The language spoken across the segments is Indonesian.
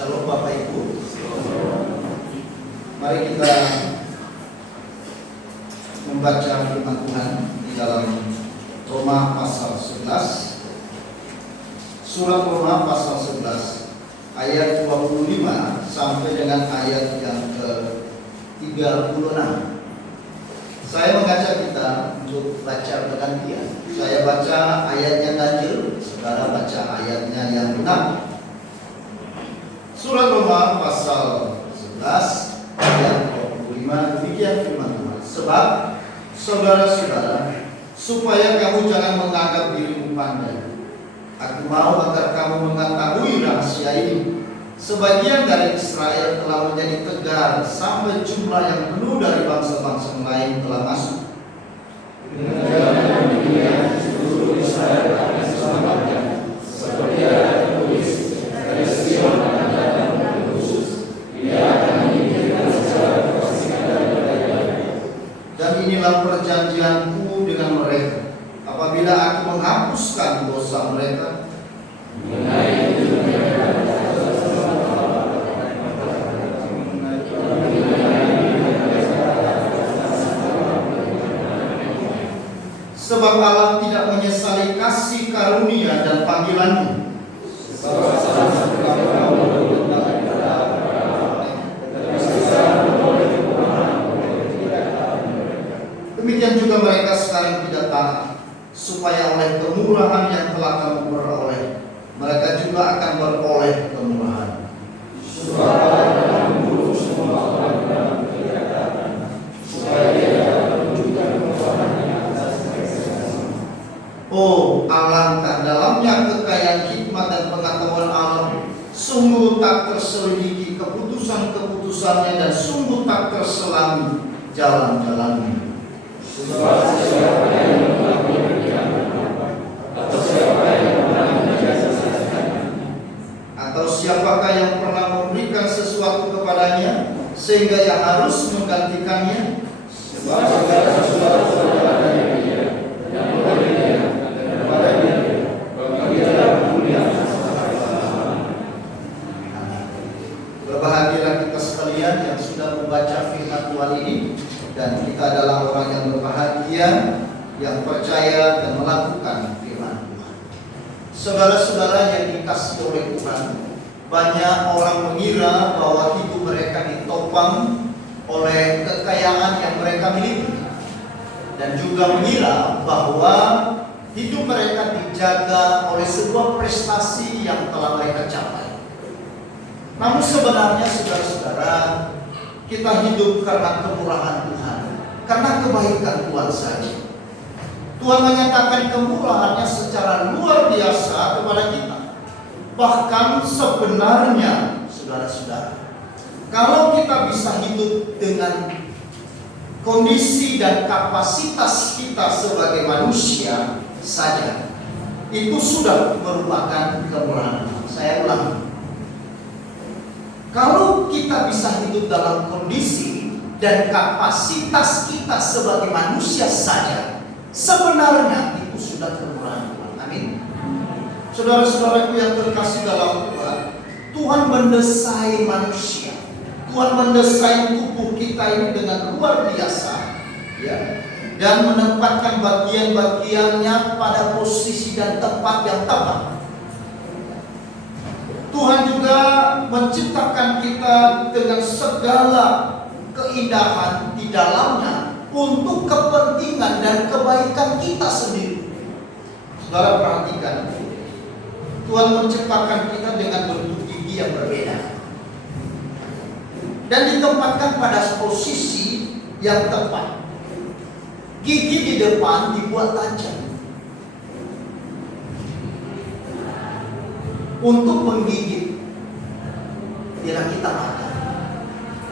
Shalom Bapak Ibu. Mari kita membaca firman Tuhan di dalam Roma pasal 11. Surat Roma pasal 11 ayat 25 sampai dengan ayat yang ke-36. Saya mengajak kita untuk baca bergantian. Saya baca ayatnya ganjil, saudara baca ayatnya yang benar. Surat Roma pasal 11 ayat 25, demikian firman Tuhan. Sebab saudara-saudara, supaya kamu jangan menganggap dirimu pandai, aku mau agar kamu mengetahui rahasia ini. Sebagian dari Israel telah menjadi tegar, sampai jumlah yang penuh dari bangsa-bangsa lain telah masuk. Seluruh Israel akan diselamatkan, seperti ada tertulis, dari Sion akan datang dengan khusus, Ia akan menyingkirkan segala kepastian daripada Yakob. Dan inilah perjanjianku dengan mereka, apabila aku menghapuskan dosa mereka. Mengenai itu sebab Allah tidak menyesali kasih karunia dan panggilanmu. Demikian juga mereka sekarang tidak taat, supaya oleh kemurahan yang telah kamu peroleh, mereka juga akan beroleh kemurahan. Oh, alangkah dalamnya kekayaan hikmat dan pengetahuan Allah. Sungguh tak terselidiki keputusan-keputusannya, dan sungguh tak terselami jalan-jalannya. Sebab siapa yang melakukan atau siapa yang pernah menjasa-jasanya, atau siapakah yang pernah memberikan sesuatu kepadanya sehingga ia harus menggantikannya? Sebab segala sesuatu kepadanya Dia yang memberinya. Berbahagialah kita sekalian yang sudah membaca firman Tuhan ini, dan kita adalah orang yang berbahagia yang percaya dan melakukan firman Tuhan. Saudara-saudara yang dikasihi oleh Tuhan, banyak orang mengira bahwa hidup mereka ditopang oleh kekayaan yang mereka miliki, dan juga mengira bahwa hidup mereka dijaga oleh sebuah prestasi yang telah mereka capai. Namun sebenarnya saudara-saudara, kita hidup karena kemurahan Tuhan, karena kebaikan Tuhan saja. Tuhan menyatakan kemurahannya secara luar biasa kepada kita. Bahkan sebenarnya saudara-saudara, kalau kita bisa hidup dengan kondisi dan kapasitas kita sebagai manusia saja, itu sudah merupakan kemurahan Tuhan. Saya ulangi, kalau kita bisa hidup dalam kondisi dan kapasitas kita sebagai manusia saja, sebenarnya itu sudah kemurahan Tuhan. Amin. Saudara-saudaraku yang terkasih dalam Tuhan, Tuhan mendesain manusia, Tuhan mendesain tubuh kita ini dengan luar biasa, ya, dan menempatkan bagian-bagiannya pada posisi dan tempat yang tepat. Tuhan juga menciptakan kita dengan segala keindahan di dalamnya untuk kepentingan dan kebaikan kita sendiri. Saudara perhatikan, Tuhan menciptakan kita dengan bentuk gigi yang berbeda dan ditempatkan pada posisi yang tepat. Gigi di depan dibuat tajam untuk menggigit bila kita makan.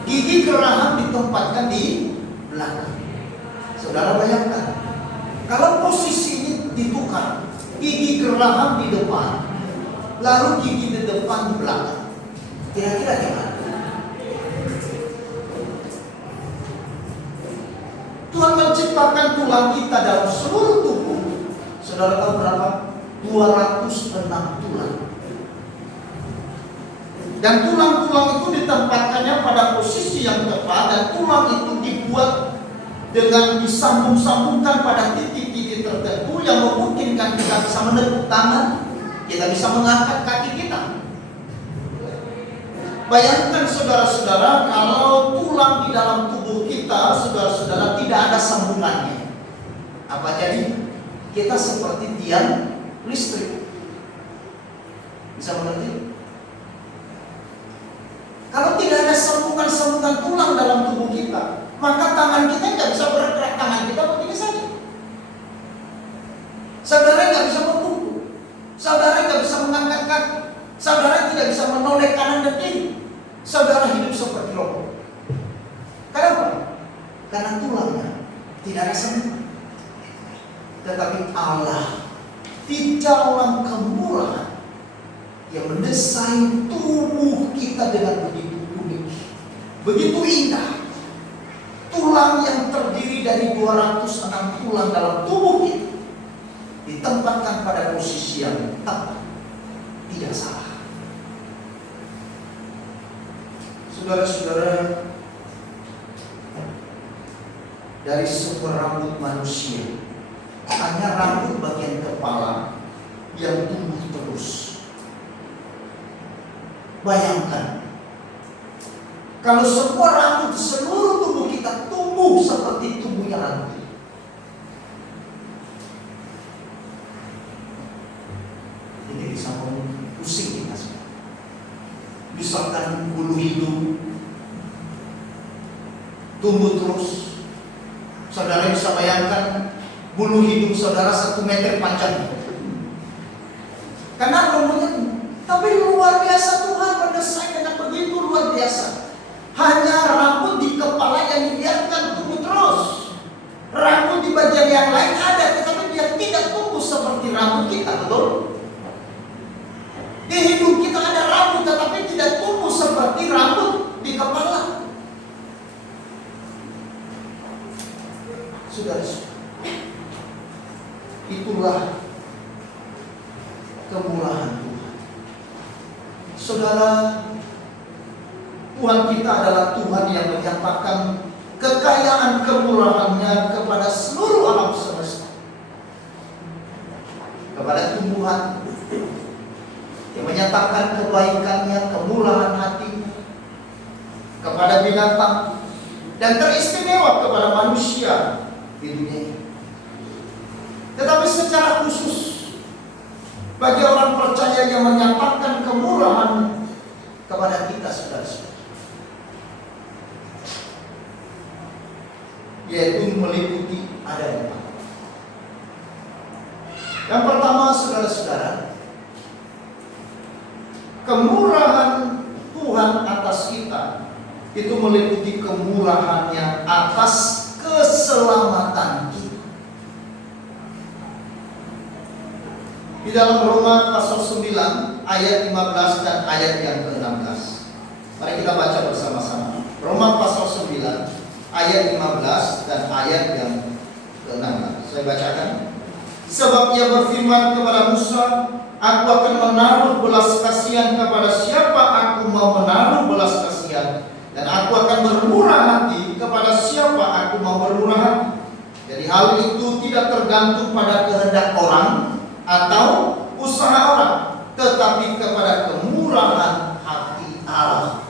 Gigi geraham ditempatkan di belakang. Saudara bayangkan, kalau posisi ini ditukar, gigi geraham di depan, lalu gigi di depan di belakang, kira-kira gimana? Tuhan menciptakan tulang kita dalam seluruh tubuh. Saudara tahu berapa? 206 tulang. Dan tulang-tulang itu ditempatkannya pada posisi yang tepat, dan tulang itu dibuat dengan disambung-sambungkan pada titik-titik tertentu yang memungkinkan kita bisa menepuk tangan, kita bisa mengangkat kaki kita. Bayangkan saudara-saudara, kalau tulang di dalam tubuh kita, saudara-saudara, tidak ada sambungannya, apa jadi? Kita seperti tiang listrik. Bisa mengerti? Kalau tidak ada sambungan-sambungan tulang dalam tubuh kita, maka tangan kita nggak bisa bergerak, tangan kita begini saja. Saudara nggak bisa membungkuk, saudara nggak bisa mengangkat kaki, saudara tidak bisa menoleh kanan dan kiri. Saudara hidup seperti robot. Kenapa? Karena tulangnya tidak ada sambungan. Tetapi Allah di dalam kemurahan yang mendesain tubuh kita dengan begitu unik, begitu indah. Tulang yang terdiri dari 206 tulang dalam tubuh kita ditempatkan pada posisi yang tepat, tidak salah. Saudara-saudara, dari sumber rambut manusia, hanya rambut bagian kepala yang tumbuh terus. Bayangkan, kalau semua rambut seluruh tubuh kita tumbuh seperti tumbuhnya rambut, ini bisa pusing kita semua. Misalkan bulu hidung tumbuh terus, saudara bisa bayangkan bulu hidung saudara 1 meter panjangnya. Karena rambutnya, tapi luar biasa, Tuhan mendesain dengan begitu luar biasa. Hanya rambut di kepala yang dibiarkan tumbuh terus. Rambut di bagian yang lain ada, tetapi dia tidak tumbuh seperti rambut kita, betul? Di hidung kita ada rambut, tetapi tidak tumbuh seperti rambut di kepala. Saudara-saudara, itulah kemurahan Tuhan. Saudara, Tuhan kita adalah Tuhan yang menyatakan kekayaan kemurahan-Nya kepada seluruh alam semesta, kepada tumbuhan, yang menyatakan kebaikan-Nya, kemurahan hati-Nya kepada binatang, dan teristimewa kepada manusia di dunia ini. Tetapi secara khusus bagi orang percaya yang menyatakan kemurahan kepada kita, saudara-saudara, yaitu meliputi ada 4. Yang pertama, saudara-saudara, kemurahan Tuhan atas kita itu meliputi kemurahan-Nya atas keselamatan kita. Di dalam Roma pasal 9 ayat 15 dan ayat yang ke-16. Mari kita baca bersama-sama. Roma pasal 9 ayat 15 dan ayat yang ke-16. Saya bacakan. Sebab Ia berfirman kepada Musa, Aku akan menaruh belas kasihan kepada siapa Aku mau menaruh belas kasihan, dan Aku akan bermurah hati kepada siapa Aku mau bermurah hati. Jadi hal itu tidak tergantung pada kehendak orang atau usaha orang, tetapi kepada kemurahan hati Allah.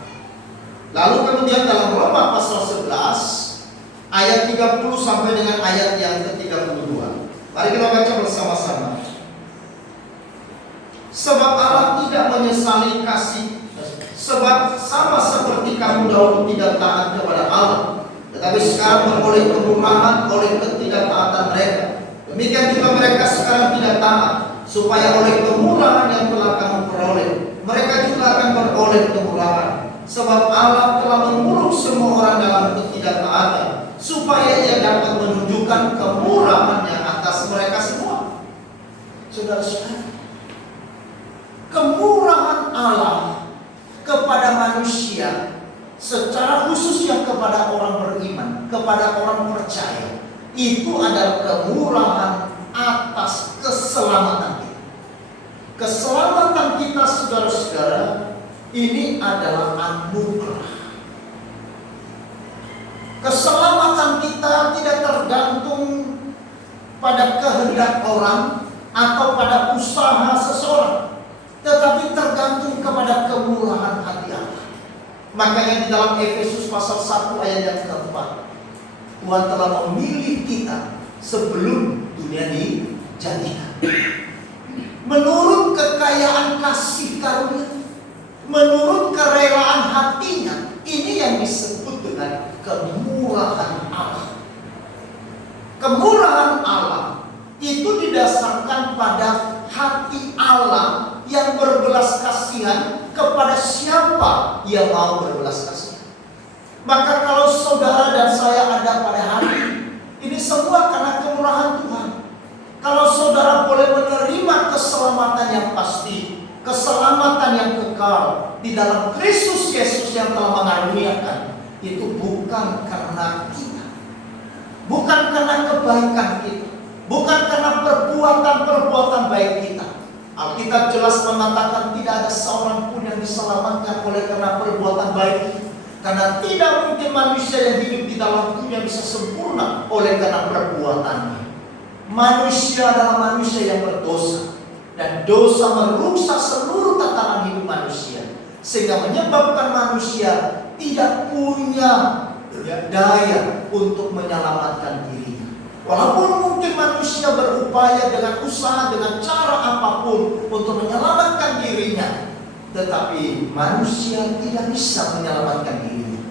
Lalu kemudian dalam Roma pasal 11 ayat 30 sampai dengan ayat yang ke-32. Mari kita baca bersama-sama. Sebab Allah tidak menyesali kasih, sebab sama seperti kamu dahulu tidak taat kepada Allah, tetapi sekarang beroleh kemurahan oleh ketidaktaatan mereka. Demikian juga mereka sekarang tidak taat, supaya oleh kemurahan yang telah kamu peroleh, mereka juga akan beroleh kemurahan. Sebab Allah telah mengurung semua orang dalam ketidaktaatan, supaya Ia dapat menunjukkan kemurahan-Nya atas mereka semua. Saudara-saudara, kemurahan Allah kepada manusia, secara khususnya kepada orang beriman, kepada orang percaya, itu adalah kemurahan atas keselamatan kita. Keselamatan kita, saudara-saudara, Ini adalah anugerah. Keselamatan kita tidak tergantung pada kehendak orang atau pada usaha seseorang, tetapi tergantung kepada kemurahan hati Allah. Makanya di dalam Efesus pasal 1 ayat yang keempat, Tuhan telah memilih kita sebelum dunia dijadikan. Menurut kekayaan kasih karunia, menurut kerelaan hatinya, ini yang disebut dengan kemurahan Allah. Kemurahan Allah itu didasarkan pada hati Allah yang berbelas kasihan kepada siapa yang mau berbelas kasihan. Maka kalau saudara dan saya ada pada hari ini semua karena kemurahan Tuhan. Kalau saudara boleh menerima keselamatan yang pasti, keselamatan yang kekal di dalam Kristus Yesus yang telah mengaruniakan, itu bukan karena kita, bukan karena kebaikan kita, bukan karena perbuatan-perbuatan baik kita. Alkitab jelas mengatakan tidak ada seorang pun yang diselamatkan oleh karena perbuatan baik. Karena tidak mungkin manusia yang hidup di dalam dunia bisa sempurna oleh karena perbuatannya. Manusia adalah manusia yang berdosa, dan dosa merusak seluruh tatanan hidup manusia, sehingga menyebabkan manusia tidak punya daya untuk menyelamatkan dirinya. Walaupun mungkin manusia berupaya dengan usaha, dengan cara apapun untuk menyelamatkan dirinya, tetapi manusia tidak bisa menyelamatkan dirinya.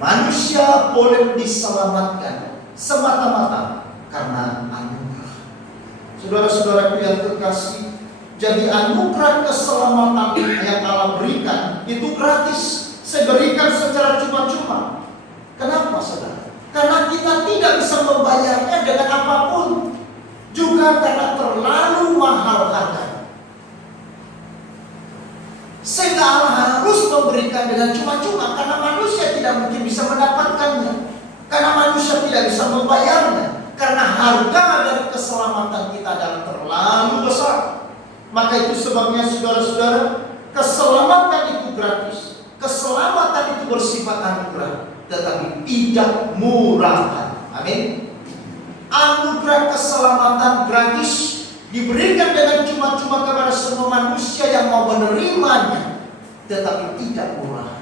Manusia boleh diselamatkan semata-mata karena anugerah. Saudara-saudaraku yang terkasih, jadi anugerah keselamatan yang Allah berikan itu gratis. Saya berikan secara cuma-cuma. Kenapa, saudara? Karena kita tidak bisa membayarnya dengan apapun. Juga karena terlalu mahal harganya. Sehingga Allah harus memberikan dengan cuma-cuma, karena manusia tidak mungkin bisa mendapatkannya, karena manusia tidak bisa membayarnya, karena harga dari keselamatan kita adalah terlalu besar. Maka itu sebabnya saudara-saudara, keselamatan itu gratis, keselamatan itu bersifat anugerah, tetapi tidak murahan. Amin. Anugerah keselamatan gratis diberikan dengan cuma-cuma kepada semua manusia yang mau menerimanya, tetapi tidak murah.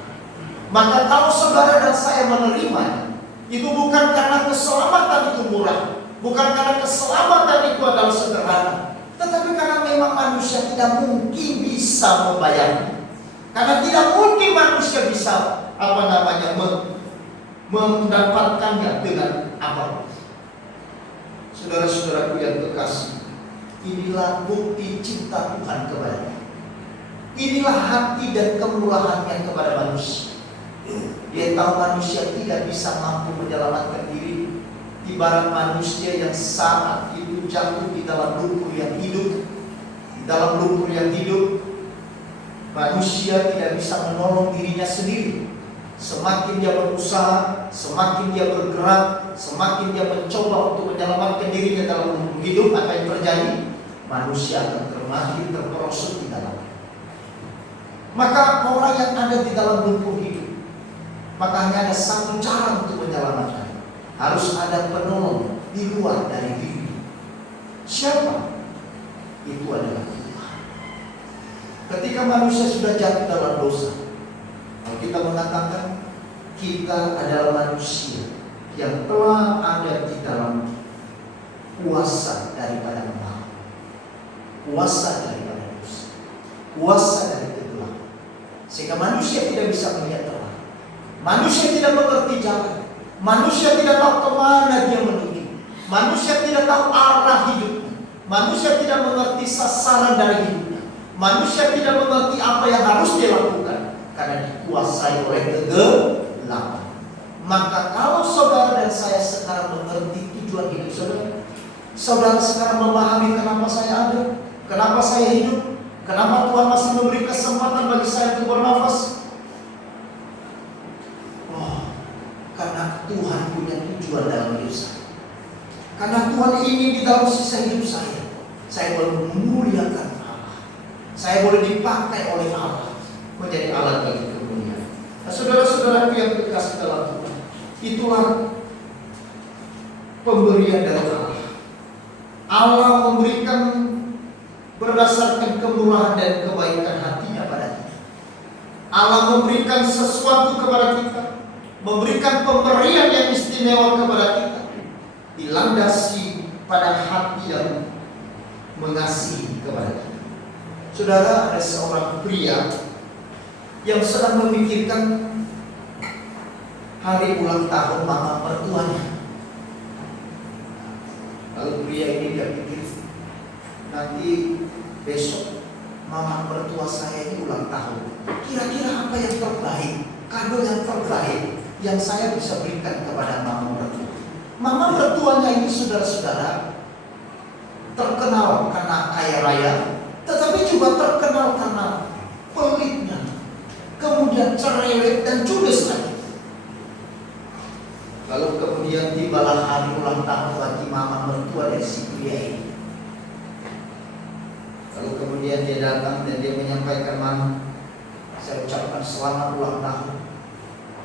Maka kalau saudara dan saya menerimanya, itu bukan karena keselamatan itu murah, bukan karena keselamatan itu adalah sederhana, tetapi karena memang manusia tidak mungkin bisa membayarnya. Karena tidak mungkin manusia bisa mendapatkannya dengan apapun. Saudara-saudaraku yang terkasih, inilah bukti cinta Tuhan kepada kita. Inilah hati dan kemurahannya kepada manusia. Dia tahu manusia tidak bisa mampu menyelamatkan diri. Ibarat manusia yang saat itu jatuh di dalam lumpur yang hidup. Di dalam lumpur yang hidup, manusia tidak bisa menolong dirinya sendiri. Semakin dia berusaha, semakin dia bergerak, semakin dia mencoba untuk menyelamatkan dirinya dalam lumpur hidup, apa yang terjadi? Manusia akan termakin terperosok di dalam. Maka orang yang ada di dalam lumpur hidup, maka hanya ada satu cara untuk menyelamatkan. Harus ada penolong di luar dari diri. Siapa? Itu adalah Tuhan. Ketika manusia sudah jatuh dalam dosa, kita mengatakan kita adalah manusia yang telah ada di dalam kuasa daripada Allah, kuasa daripada dosa, kuasa dari kegelapan, sehingga manusia tidak bisa melihat terang. Manusia tidak mengerti jalan. Manusia tidak tahu kemana dia menuju. Manusia tidak tahu arah hidupnya. Manusia tidak mengerti sasaran dari hidupnya. Manusia tidak mengerti apa yang harus dia lakukan, karena dikuasai oleh kegelapan. Maka kalau saudara dan saya sekarang mengerti tujuan hidup saudara, saudara sekarang memahami kenapa saya ada, kenapa saya hidup, kenapa Tuhan masih memberi kesempatan bagi saya untuk bernafas. Karena Tuhan punya tujuan dalam hidup saya. Karena Tuhan ingin di dalam sisa hidup saya boleh memuliakan Allah, saya boleh dipakai oleh Allah. menjadi alat bagi kemuliaan. Nah, saudara-saudara yang dikasih dalam Tuhan, itulah pemberian dari Allah. Allah memberikan berdasarkan kemurahan dan kebaikan hatinya pada kita. Allah memberikan sesuatu kepada kita, memberikan pemberian yang istimewa kepada kita, dilandasi pada hati yang mengasihi kepada kita. Saudara, ada seorang pria yang sedang memikirkan hari ulang tahun mama mertuanya. Lalu pria ini dia pikir, nanti besok mama mertua saya ini ulang tahun. Kira-kira apa yang terbaik, kado yang terbaik yang saya bisa berikan kepada mama mertua? Mama mertuanya ini, saudara-saudara, terkenal karena kaya raya, tetapi juga terkenal karena pelitnya, kemudian cerewet dan judes lagi. Lalu kemudian tibalah hari ulang tahun bagi mama mertua dari si pria ini. Lalu kemudian dia datang dan dia menyampaikan, "Mama, saya ucapkan selamat ulang tahun.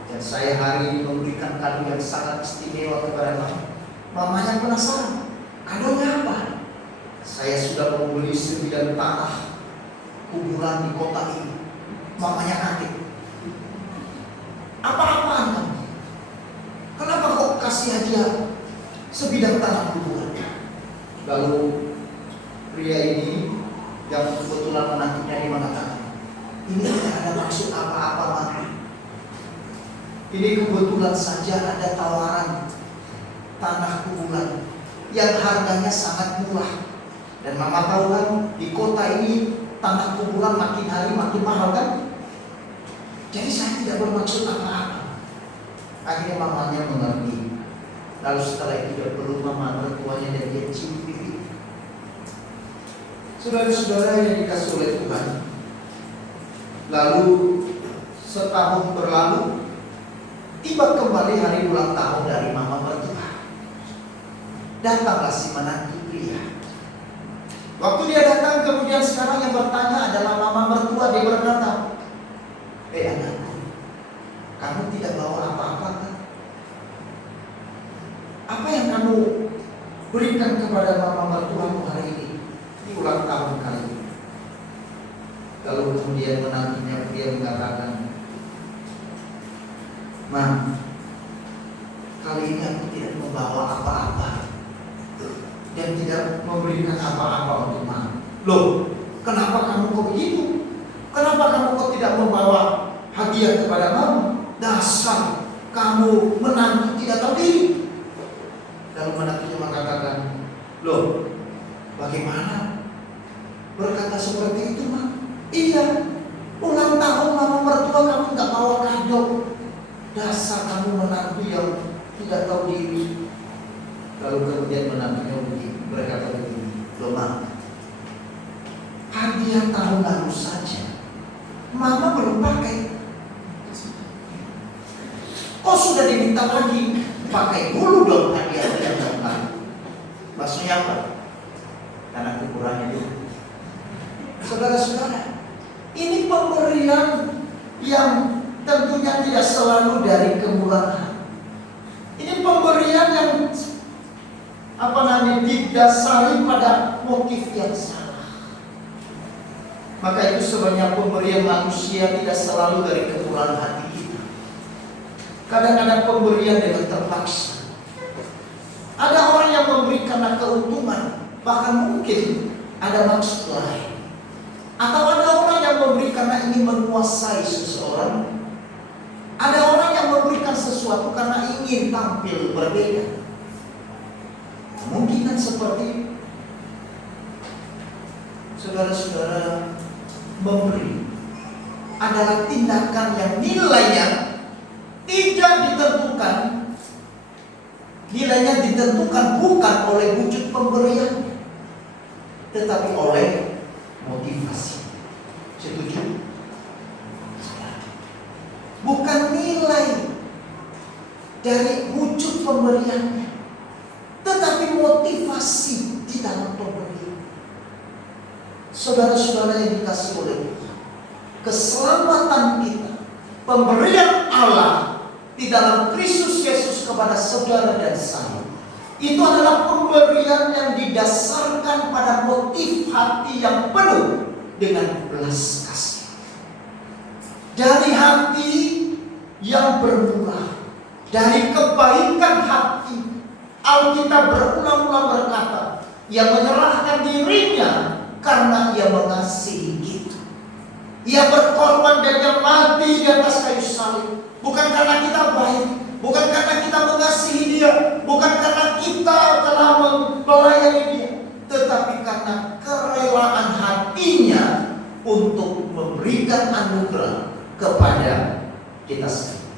Dan saya hari ini memberikan kado yang sangat istimewa kepada mama." Mamanya penasaran, kadonya apa? "Saya sudah membeli 9 tanah kuburan di kota ini." Mamanya kaget. "Apa-apaan kamu? Kenapa kok kasih hadiah sebidang tanah kuburan?" Lalu pria ini yang kebetulan menantunya dia mengatakan, "Ini tidak ada maksud apa-apa, Mama. Ini kebetulan saja ada tawaran tanah kuburan yang harganya sangat murah. Dan Mama tahu kan, di kota ini tanah kuburan makin hari makin mahal kan? Jadi saya tidak bermaksud apa-apa." Akhirnya mamanya mengerti. Lalu setelah itu dia peluk mama mertuanya dan dia cium pipi. Saudara-saudara yang dikasih oleh Tuhan, lalu setahun berlalu, tiba kembali hari ulang tahun dari mama mertua. Datanglah si menantu pria. Waktu dia datang, kemudian sekarang yang bertanya adalah mama mertua. Dia berkata, "Anakku, kamu tidak bawa apa-apa kan? Apa yang kamu berikan kepada mama mertuamu hari ini di ulang tahun kali ini?" Lalu kemudian menantunya dia mengatakan, "Ma, kali ini aku tidak membawa apa-apa dan tidak memberikan apa-apa untuk Ma." "Loh, kenapa kamu kok begitu? Kenapa kamu kok tidak membawa hadiah kepada Mama? Dasar kamu menantu tidak tahu diri." Lalu menantunya mengatakan, "Loh, bagaimana berkata seperti itu, Ma? Iya, ulang tahun mama mertua kamu nggak bawa kado. Dasar kamu menantu yang tidak tahu diri." Lalu kemudian menantunya berkata begini, "Loh, Ma, hadiah tahun lalu saja Mama belum pakai. Kok sudah diminta lagi? Pakai dulu dong hadiah yang tahun lalu." Maksudnya apa? Karena kuburannya dulu. Saudara-saudara, ini pemberian yang tentunya tidak selalu dari kemurahan. Ini pemberian yang didasari pada motif yang salah. Maka itu sebenarnya pemberian manusia tidak selalu dari kemurahan hati kita. Kadang-kadang pemberian dengan terpaksa. Ada orang yang memberi karena keuntungan, bahkan mungkin ada maksud lain. Atau ada orang yang memberi karena ingin menguasai seseorang. Ada orang yang memberikan sesuatu karena ingin tampil berbeda. Kemungkinan seperti saudara-saudara, memberi adalah tindakan yang nilainya tidak ditentukan. Nilainya ditentukan bukan oleh wujud pemberiannya, tetapi oleh motivasi. Setuju? Bukan nilai dari wujud pemberiannya, tetapi motivasi di dalam pemberian. Saudara-saudara yang dikasihi oleh Tuhan, keselamatan kita, pemberian Allah di dalam Kristus Yesus kepada saudara dan saya, itu adalah pemberian yang didasarkan pada motif hati yang penuh dengan belas kasih. Dari hati yang bermurah, dari kebaikan hati, Alkitab berulang-ulang berkata, yang menyerahkan dirinya karena ia mengasihi kita. Ia berkorban dan ia mati di atas kayu salib. Bukan karena kita baik, bukan karena kita mengasihi dia, bukan karena kita telah melayani dia, tetapi karena kerelaan hatinya untuk memberikan anugerah kepada kita sendiri.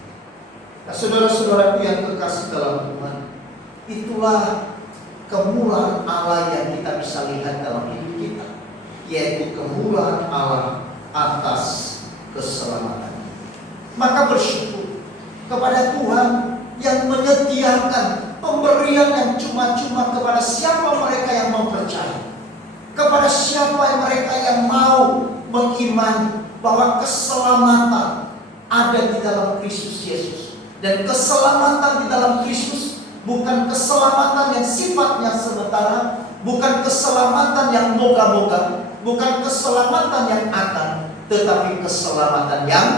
Nah, saudara-saudaraku yang terkasih dalam Tuhan, itulah kemurahan Allah yang kita bisa lihat dalam hidup kita, yaitu kemurahan Allah atas keselamatan. Maka bersyukur kepada Tuhan yang menyediakan pemberian yang cuma-cuma kepada siapa mereka yang mau percaya, kepada siapa mereka yang mau mengimani bahwa keselamatan ada di dalam Kristus Yesus. Dan keselamatan di dalam Kristus bukan keselamatan yang sifatnya sementara, bukan keselamatan yang moga-moga, bukan keselamatan yang akan, tetapi keselamatan yang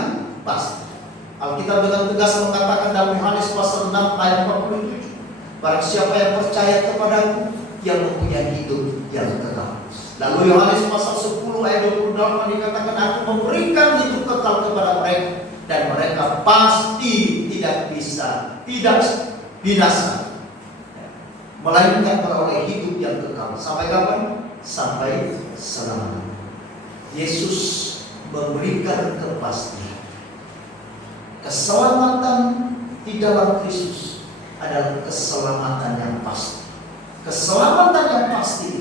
pasti. Alkitab dengan tegas mengatakan dalam Yohanes pasal 6 ayat 47, barang siapa yang percaya kepadaku, yang mempunyai hidup yang kekal. Lalu Yohanes pasal 10 ayat 28 dikatakan, aku memberikan hidup kekal kepada mereka, dan mereka pasti tidak binasa, melainkan beroleh hidup yang kekal. Sampai kapan? Sampai selamanya. Yesus memberikan kepastian. Keselamatan di dalam Kristus adalah keselamatan yang pasti. Keselamatan yang pasti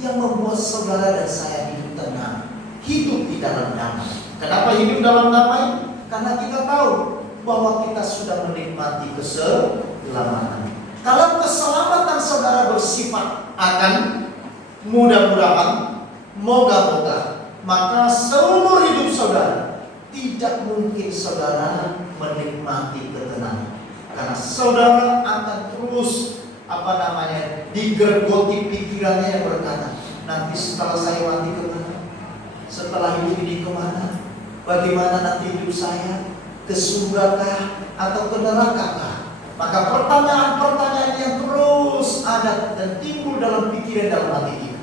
yang membuat saudara dan saya hidup tenang, hidup di dalam damai. Kenapa hidup dalam damai? Karena kita tahu bahwa kita sudah menikmati keselamatan. Kalau keselamatan saudara bersifat akan mudah-mudahan, moga-moga, maka seumur hidup saudara tidak mungkin saudara menikmati ketenangan. Karena saudara akan terus digergoti pikirannya yang berkata, nanti setelah saya mati kemana? Setelah hidup ini kemana? Bagaimana nanti hidup saya? Ke surgakah atau ke nerakakah? Maka pertanyaan-pertanyaan yang terus ada dan timbul dalam pikiran dalam hati kita.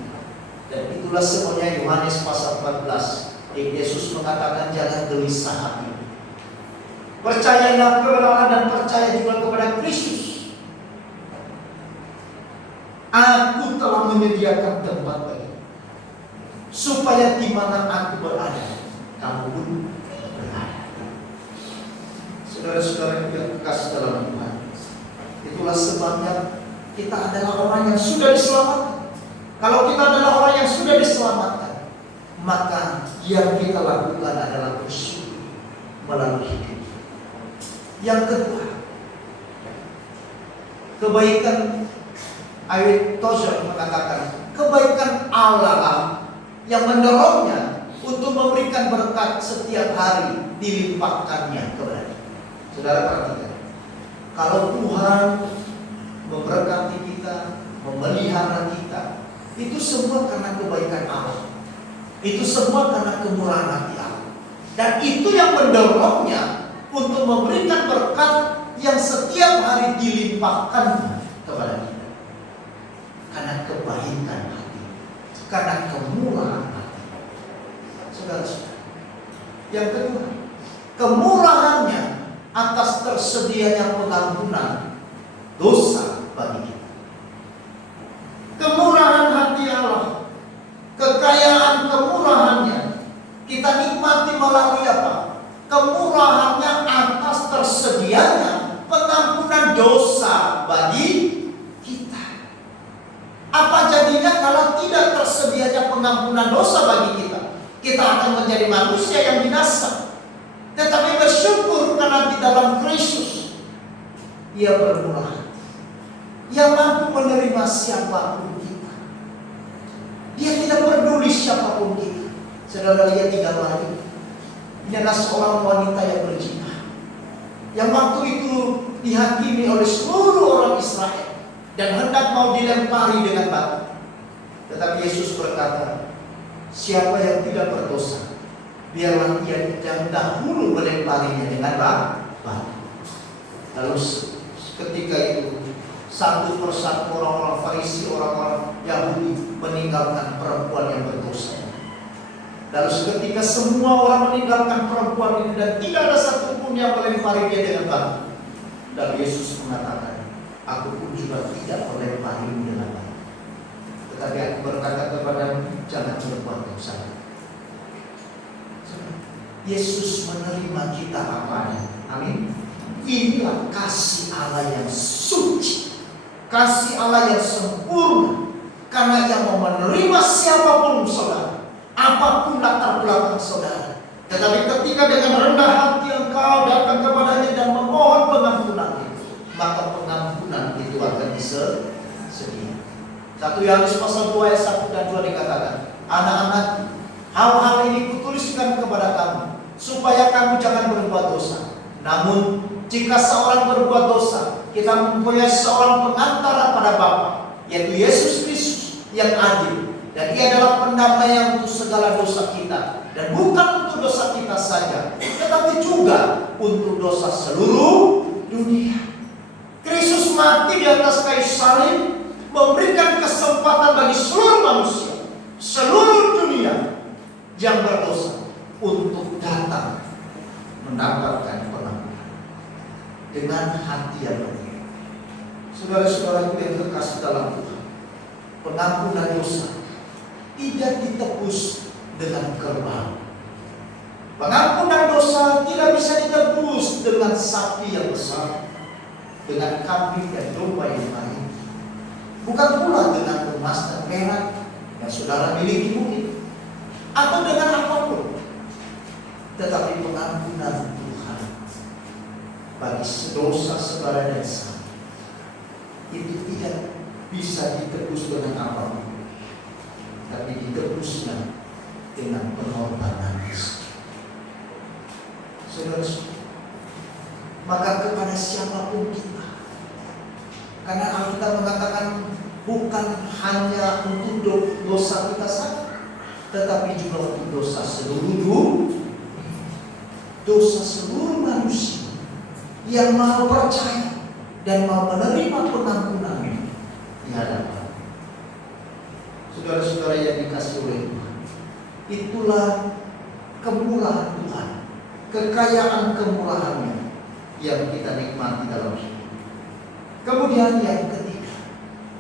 Dan itulah sebenarnya Yohanes pasal 14, Yesus mengatakan jangan gelisah hati. Percayalah kepada Allah dan percaya juga kepada Kristus. Aku telah menyediakan tempat bagi, supaya di mana aku berada, kamu pun berada. Saudara-saudara yang kekasih dalam Tuhan, itulah sebabnya kita adalah orang yang sudah diselamatkan. Kalau kita adalah orang yang sudah diselamatkan, maka yang kita lakukan adalah bersyukur melalui hidup. Yang kedua, kebaikan, Ayat Tozer mengatakan kebaikan Allah yang mendorongnya untuk memberikan berkat setiap hari dilimpahkannya kepada kita. Saudara perhatikan, kalau Tuhan memberkati kita, memelihara kita, itu semua karena kebaikan Allah. Itu semua karena kemurahan hati Allah. Dan itu yang mendorongnya untuk memberikan berkat yang setiap hari dilimpahkan kepada kita. Karena kebaikan hati, karena kemurahan hati. Saudara-saudara, yang kedua, kemurahannya atas tersedianya pengampunan dosa bagi kita. Kemurahan hati Allah, kekayaan kemurahannya kita nikmati melalui apa? Kemurahannya atas tersedianya pengampunan dosa bagi apa jadinya kalau tidak tersedianya pengampunan dosa bagi kita? Kita akan menjadi manusia yang binasa. Tetapi bersyukur karena di dalam Kristus Ia bermurah hati. Ia mampu menerima siapapun kita. Dia tidak peduli siapapun kita. Saudara lihat 3 lagi. Ini adalah seorang wanita yang berzina, yang waktu itu dihakimi oleh seluruh orang Israel dan hendak mau dilempari dengan batu. Tetapi Yesus berkata, siapa yang tidak berdosa, biarlah ia yang dahulu melemparinya dengan batu. Lalu ketika itu satu persatu orang-orang Farisi, orang-orang Yahudi meninggalkan perempuan yang berdosa. Lalu seketika semua orang meninggalkan perempuan ini dan tidak ada satupun yang melempari dia dengan batu. Dan Yesus mengatakan, aku pun juga tidak melemparimu dengan batu, tetapi aku berkata kepadamu, jangan berbuat dosa. Yesus menerima kita apa adanya. Amin. Inilah kasih Allah yang suci, kasih Allah yang sempurna, karena yang mau menerima siapapun saudara, apapun latar belakang saudara. Tetapi ketika dengan rendah hati engkau datang kepadanya dan memohon pengampunan, maka pengampunan itu akan disediakan. 1 Yohanes pasal 2 ayat 1 dan 2 dikatakan, anak-anak, hal-hal ini kutuliskan kepada kamu, supaya kamu jangan berbuat dosa. Namun jika seorang berbuat dosa, kita mempunyai seorang pengantara pada Bapa, yaitu Yesus Kristus yang adil. Dan ia adalah pendamaian untuk segala dosa kita. Dan bukan untuk dosa kita saja, tetapi juga untuk dosa seluruh dunia. Kristus mati di atas kayu salib, memberikan kesempatan bagi seluruh manusia, seluruh dunia yang berdosa untuk datang mendapatkan pengampunan dengan hati yang benar. Saudara-saudaraku yang terkasih dalam Tuhan, pengampunan dosa tidak ditebus dengan kerbau. Pengampunan dosa tidak bisa ditebus dengan sapi yang besar, dengan kambing dan domba yang lain, bukan pula dengan emas dan perak yang saudara miliki mungkin, atau dengan apapun. Tetapi pengampunan Tuhan bagi dosa saudara dan saya itu tidak bisa ditebus dengan apapun, tapi ditebusnya dengan pengorbanan Yesus. Saudara, maka kepada siapapun kita, karena Alkitab mengatakan bukan hanya untuk dosa kita saja, tetapi juga untuk dosa seluruh manusia yang mau percaya dan mau menerima pengampunan di hadapan. Saudara-saudara yang dikasihi oleh Tuhan, itulah kemurahan Tuhan, kekayaan kemurahannya yang kita nikmati dalam hidup. Kemudian yang ketiga,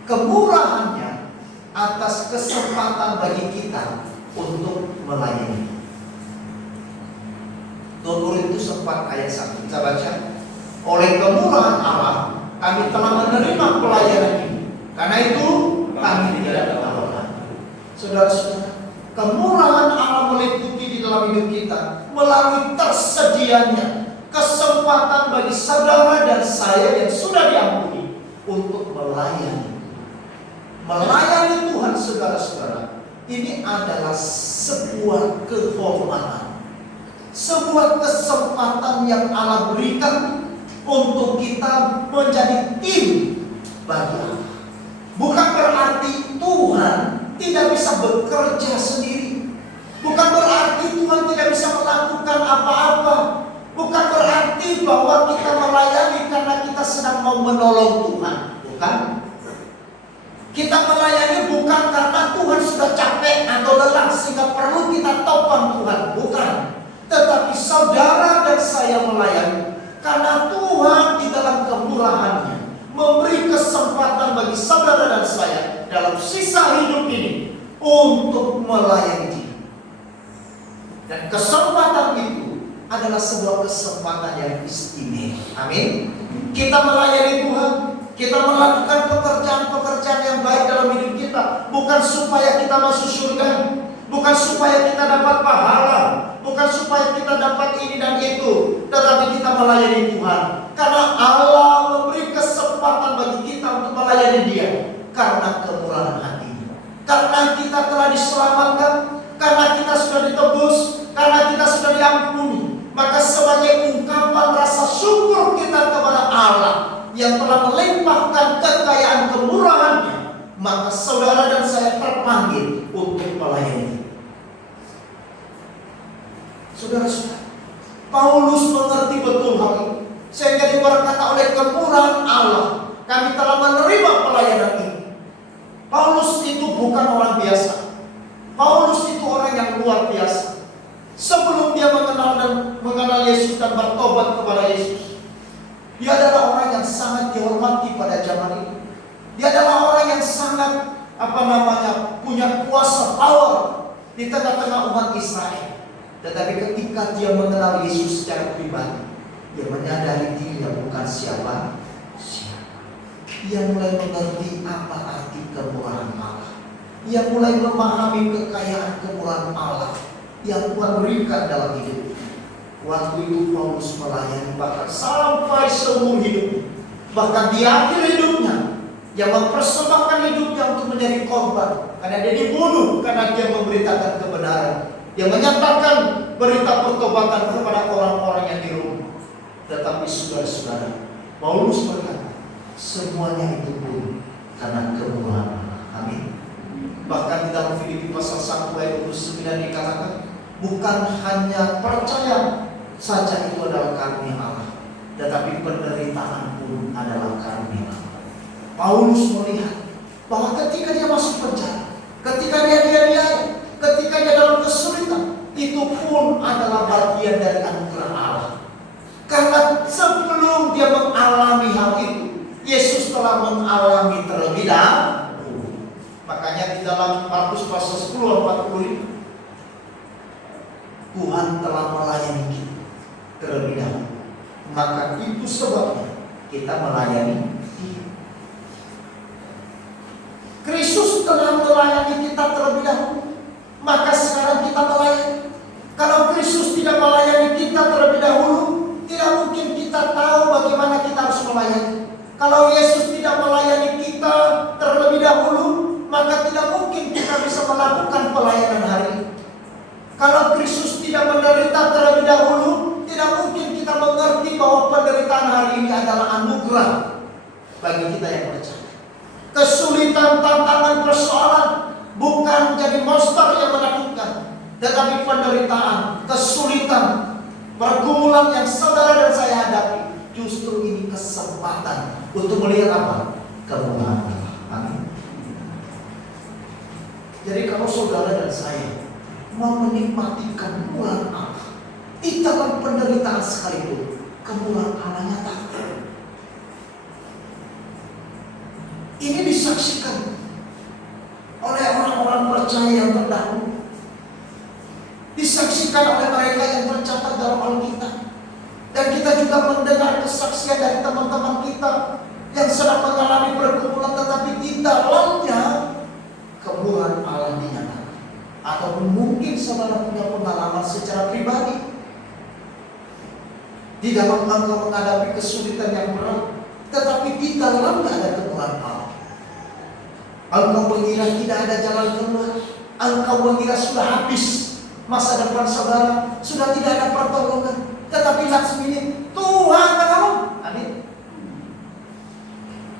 kemurahannya atas kesempatan bagi kita untuk melayani. 2 Korintus 4 ayat 1 kita baca, oleh kemurahan Allah kami telah menerima pelayanan ini, karena itu kami tidak apa-apa. Saudara-saudara, kemurahan Allah meliputi di dalam hidup kita melalui tersedianya kesempatan bagi saudara dan saya yang sudah diampuni untuk melayani. Melayani Tuhan, saudara-saudara, ini adalah sebuah kehormatan, sebuah kesempatan yang Allah berikan untuk kita menjadi tim bagi Allah. Bukan berarti Tuhan tidak bisa bekerja sendiri. Bukan berarti Tuhan tidak bisa melakukan apa-apa. Bukan berarti bahwa kita melayani karena kita sedang mau menolong Tuhan. Bukan. Kita melayani bukan karena Tuhan sudah capek atau lelah sehingga perlu kita topang Tuhan. Bukan. Tetapi saudara dan saya melayani karena Tuhan di dalam kemurahannya memberi kesempatan bagi saudara dan saya dalam sisa hidup ini untuk melayani Dia. Dan kesempatan itu adalah sebuah kesempatan yang istimewa. Amin. Kita melayani Tuhan, kita melakukan pekerjaan-pekerjaan yang baik dalam hidup kita, bukan supaya kita masuk surga, bukan supaya kita dapat pahala, bukan supaya kita dapat ini dan itu, tetapi kita melayani Tuhan karena Allah memberi kesempatan bagi kita untuk melayani Dia karena kemurahan hati-Nya. Karena kita telah diselamatkan, karena kita sudah ditebus, karena kita sudah diampuni, dipanggil untuk melayani. Saudara-saudara, Paulus mengerti betul hal ini. Sehingga dia berkata, oleh kemurahan Allah kami telah menerima pelayanan ini. Paulus itu bukan orang biasa. Paulus itu orang yang luar biasa. Sebelum dia mengenal Yesus dan bertobat kepada Yesus, dia adalah orang yang sangat dihormati pada zaman ini. Dia adalah orang yang sangat punya kuasa, power di tengah-tengah umat Israel. Tetapi ketika dia mengenal Yesus secara pribadi, dia menyadari dirinya bukan siapa. Ia mulai mengerti apa arti kemurahan Allah. Ia mulai memahami kekayaan kemurahan Allah yang Tuhan berikan dalam hidup. Waktu itu Paulus melayani bahkan sampai seumur hidupnya. Bahkan di akhir hidupnya, dia mempersembahkan hidupnya untuk menjadi korban. Karena dia dibunuh, karena dia memberitakan kebenaran. Dia menyatakan berita pertobatan kepada orang-orang yang di Roma. Tetapi saudara-saudara, Paulus berkata, semuanya itu pun karena kemurahan Allah. Amin. Bahkan di dalam Filipi pasal 1 ayat 29 dikatakan, bukan hanya percaya saja itu adalah karunia Allah, tetapi penderitaan pun adalah karunia Allah. Paulus melihat bahwa ketika dia masuk penjara, ketika dia dianiaya, ketika dia dalam kesulitan, itu pun adalah bagian dari anugerah Allah. Karena sebelum dia mengalami hal itu, Yesus telah mengalami terlebih dahulu. Makanya di dalam Markus pasal 10 ayat 45, Tuhan telah melayani kita terlebih dahulu. Maka itu sebabnya kita melayani Dia. Kristus telah melayani kita terlebih dahulu, maka sekarang kita melayani. Kalau Kristus tidak melayani kita terlebih dahulu, tidak mungkin kita tahu bagaimana kita harus melayani. Kalau Yesus tidak melayani kita terlebih dahulu, maka tidak mungkin kita bisa melakukan pelayanan hari ini. Kalau Kristus tidak menderita terlebih dahulu, tidak mungkin kita mengerti bahwa penderitaan hari ini adalah anugerah bagi kita yang percaya. Kesulitan, tantangan, persoalan bukan jadi monster yang menakutkan, tetapi penderitaan, kesulitan, pergumulan yang saudara dan saya hadapi, justru ini kesempatan untuk melihat apa? Kemurahan Allah. Amin. Jadi kalau saudara dan saya mau menikmati kemurahan Allah di dalam penderitaan sekalipun, kemurahan Allah nyata. Ini disaksikan oleh orang-orang percaya yang terdahulu, disaksikan oleh mereka yang tercatat dalam Alkitab. Dan kita juga mendengar kesaksian dari teman-teman kita yang sedang mengalami pergumulan, tetapi di dalamnya kemurahan Allah dinyatakan. Atau mungkin saudara punya pengalaman secara pribadi, di dalam engkau menghadapi kesulitan yang berat, tetapi di dalamnya ada kemurahan Allah. Engkau mengira tidak ada jalan keluar, engkau mengira sudah habis masa depan saudara, sudah tidak ada pertolongan, tetapi laksmi Tuhan menolong. Amin.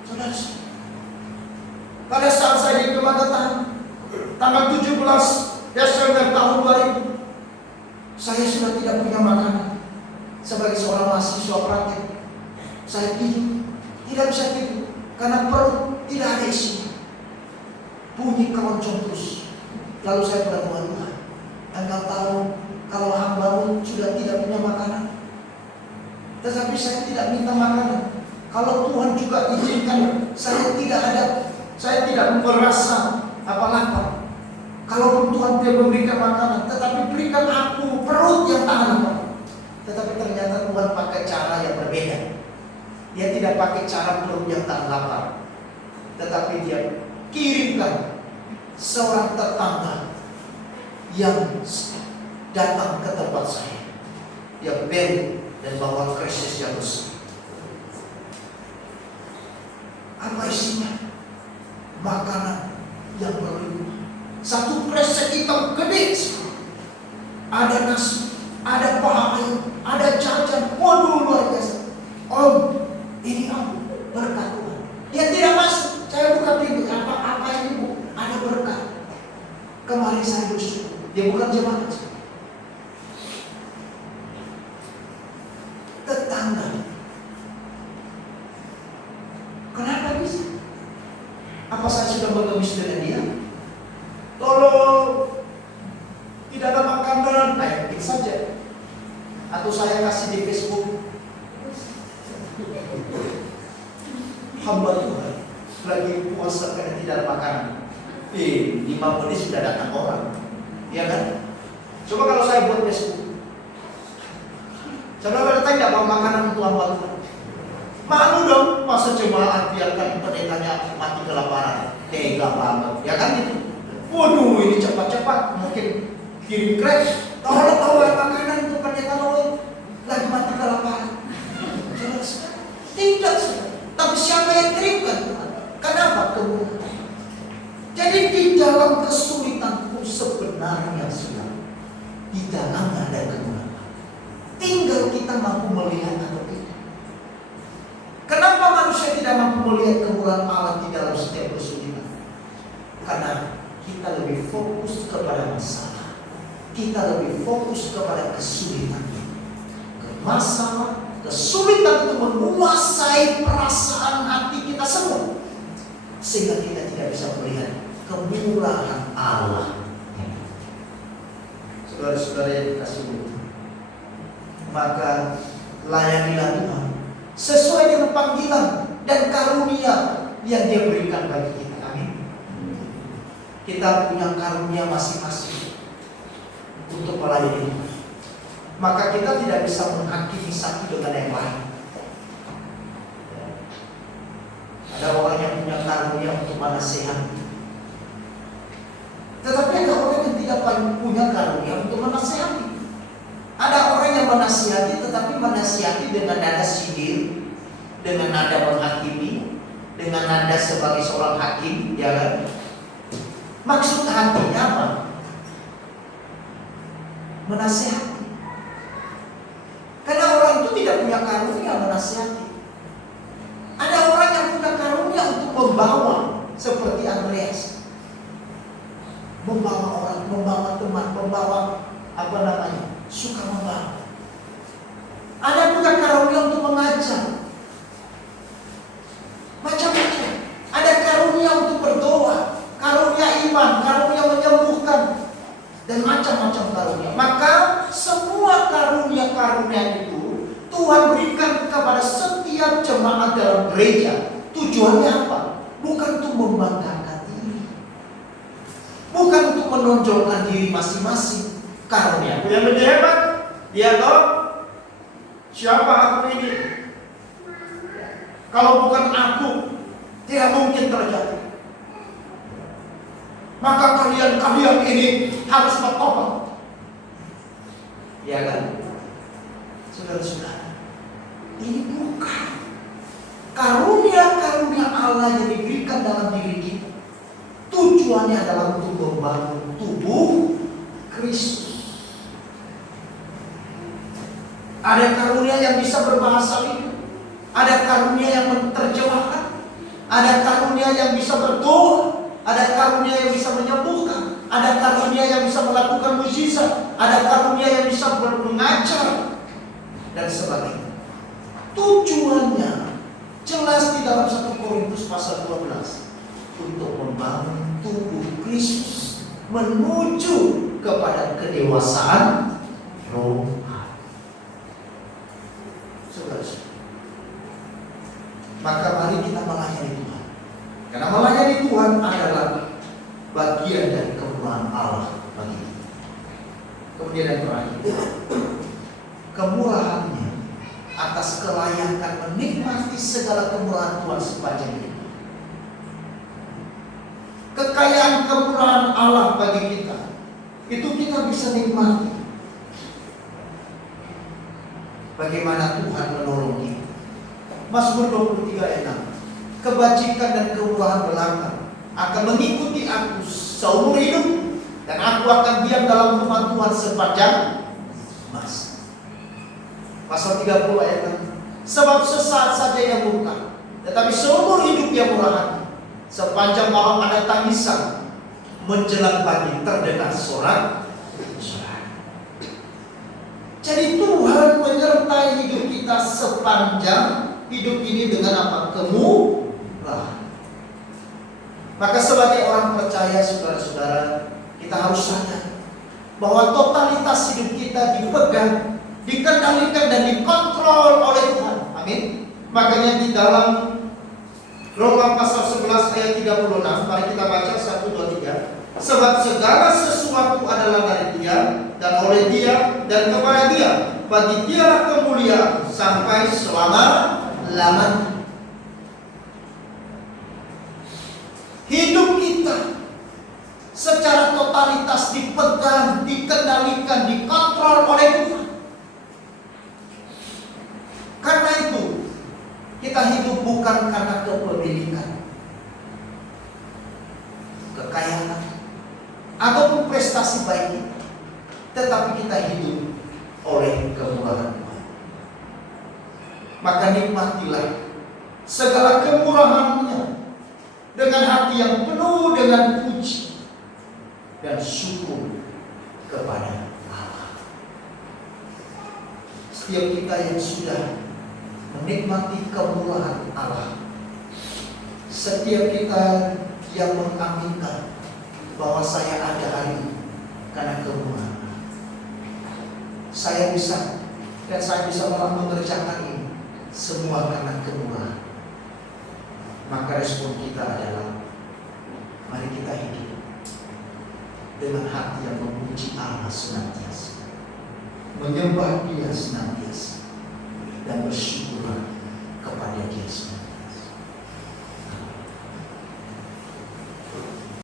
Saudara, pada saat saya di Kemangetan tanggal 17 Desember tahun 2000, saya sudah tidak punya makanan. Sebagai seorang mahasiswa praktek, saya tidur, tidak bisa tidur karena perut tidak ada isinya. Bunyi keroncong terus. Lalu saya berdoa, Tuhan, Engkau tahu kalau hamba-Mu sudah tidak punya makanan, tetapi saya tidak minta makanan. Kalau Tuhan juga izinkan saya tidak merasa lapar. Kalaupun Tuhan tidak memberikan makanan, tetapi berikan aku perut yang tahan lapar. Tetapi ternyata Tuhan pakai cara yang berbeda. Dia tidak pakai cara perut yang tahan lapar, tetapi Dia kirimkan seorang tetangga yang datang ke tempat saya. Dia beli dan bawa krisis yang besar. Apa isinya? Makanan yang berlimpah. Satu kresek hitam gede. Ada nasi, ada paha ayam, ada jajan. Waduh, luar biasa. Om, ini Om, berkat Tuhan. Dia tidak masuk. Saya buka pintu. Apa ini Bu? Ada berkat. tetangga. Kenapa bisa? Apa saya sudah mengemis dengan dia? Tolong, tidak ada makanan, bikin saja. Atau saya kasih di Facebook, hamba Tuhan lagi puasa karena tidak ada makanan. 5 menit sudah datang orang, ya kan? Coba kalau saya buat Facebook, saudara datang tidak bawa makanan untuk hamba Tuhan. Malu dong, masa jemaat biarkan pendetanya mati kelaparan. Tega banget, ya kan gitu. Waduh, ini cepat-cepat, mungkin kirim crash. Tolong makanan untuk pendeta Noel lagi mati kelaparan. Tidak, tapi siapa yang kirimkan? Kenapa? Kemudian. Jadi di dalam kesulitan pun sebenarnya sudah di dalam ada kemuliaan. Tinggal kita mampu melihat atau tidak. Kenapa manusia tidak mampu melihat kemuliaan Allah di dalam setiap kesulitan? Karena kita lebih fokus kepada masalah. Kita lebih fokus kepada kesulitan. Masalah, kesulitan itu menguasai perasaan hati kita semua. Sehingga kita tidak bisa melihat kemurahan Allah. Saudara-saudara yang dikasihi Tuhan, maka layanilah Tuhan sesuai dengan panggilan dan karunia yang Dia berikan bagi kita. Amin. Kita punya karunia masing-masing untuk melayani Tuhan. Maka kita tidak bisa menghakimi satu dengan yang lain. Ada orang yang punya karunia untuk menasihati, tetapi ada orang yang tidak punya karunia untuk menasihati. Ada orang yang menasihati, tetapi menasihati dengan nada sindir, dengan nada menghakimi, dengan nada sebagai seorang hakim, ya kan? Maksud hatinya apa? Menasihati. Karena orang itu tidak punya karunia menasihati. Ada orang yang punya karunia untuk membawa, seperti Andreas, membawa orang, membawa teman, membawa suka membawa. Ada punya karunia untuk mengajar, macam-macam. Ada karunia untuk berdoa, karunia iman, karunia menyembuhkan, dan macam-macam karunia. Maka semua karunia-karunia itu Tuhan berikan kepada setiap jemaat dalam gereja. Tujuannya apa? Bukan untuk membanggakan diri, bukan untuk menonjolkan diri masing-masing. Karunia aku yang lebih hebat, dia tahu siapa aku ini. Kalau bukan aku, tidak mungkin terjadi. Maka kalian ini harus bertobat. Ya kan? Saudara-saudara, ini bukan karunia-karunia Allah yang diberikan dalam diri kita. Tujuannya adalah untuk membangun tubuh Kristus. Ada karunia yang bisa berbahasa lidah, ada karunia yang menerjemahkan, ada karunia yang bisa berdoa, ada karunia yang bisa menyembuhkan, ada karunia yang bisa melakukan mukjizat, ada karunia yang bisa mengajar, dan sebagainya. Tujuannya jelas di dalam 1 Korintus pasal 12, untuk membangun tubuh Kristus menuju kepada kedewasaan roh. Maka mari kita melayani Tuhan, karena melayani Tuhan adalah bagian dari kemurahan Allah bagi kita. Kemudian yang terakhir, kemurahannya atas kelayakan menikmati segala kemurahan Tuhan sepanjang hidup. Kekayaan kemurahan Allah bagi kita, itu kita bisa nikmati. Bagaimana Tuhan menolong kita. Mazmur 23 ayat 6, kebajikan dan kemurahan belaka akan mengikuti aku seumur hidup, dan aku akan diam dalam rumah Tuhan sepanjang masa. Pasal 30 ayat 6, sebab sesaat saja ia murka, tetapi seumur hidup ia murah hati. Sepanjang malam ada tangisan, menjelang pagi terdengar sorak. Jadi Tuhan menyertai menyertai hidup kita sepanjang hidup ini dengan apa? Kemurahan. Maka sebagai orang percaya, saudara-saudara, kita harus sadar bahwa totalitas hidup kita dipegang, dikendalikan dan dikontrol oleh Tuhan. Amin. Makanya di dalam Roma pasal 11 ayat 36, mari kita baca 1, 2, 3. Sebab segala sesuatu adalah dari Dia dan oleh Dia dan kepada Dia. Bagi Dialah kemuliaan sampai selama-lamanya. Hidup kita secara totalitas dipegang, dikendalikan, dikontrol oleh Tuhan. Karena itu kita hidup bukan karena kepemilikan, kekayaan, ataupun prestasi baik kita, tetapi kita hidup oleh kemurahan Tuhan. Maka nikmatilah segala kemurahan-Nya dengan hati yang penuh dengan puji dan syukur kepada Allah. Setiap kita yang sudah menikmati kemurahan Allah, setiap kita yang mengaminkan bahwa saya ada hari ini karena kemurahan Allah, saya bisa dan saya bisa mengerjakan ini semua karena kemurahan. Maka respon kita adalah, mari kita hidup dengan hati yang memuji Allah senantiasa, menyembah Dia senantiasa, dan bersyukur kepada Dia senantiasa.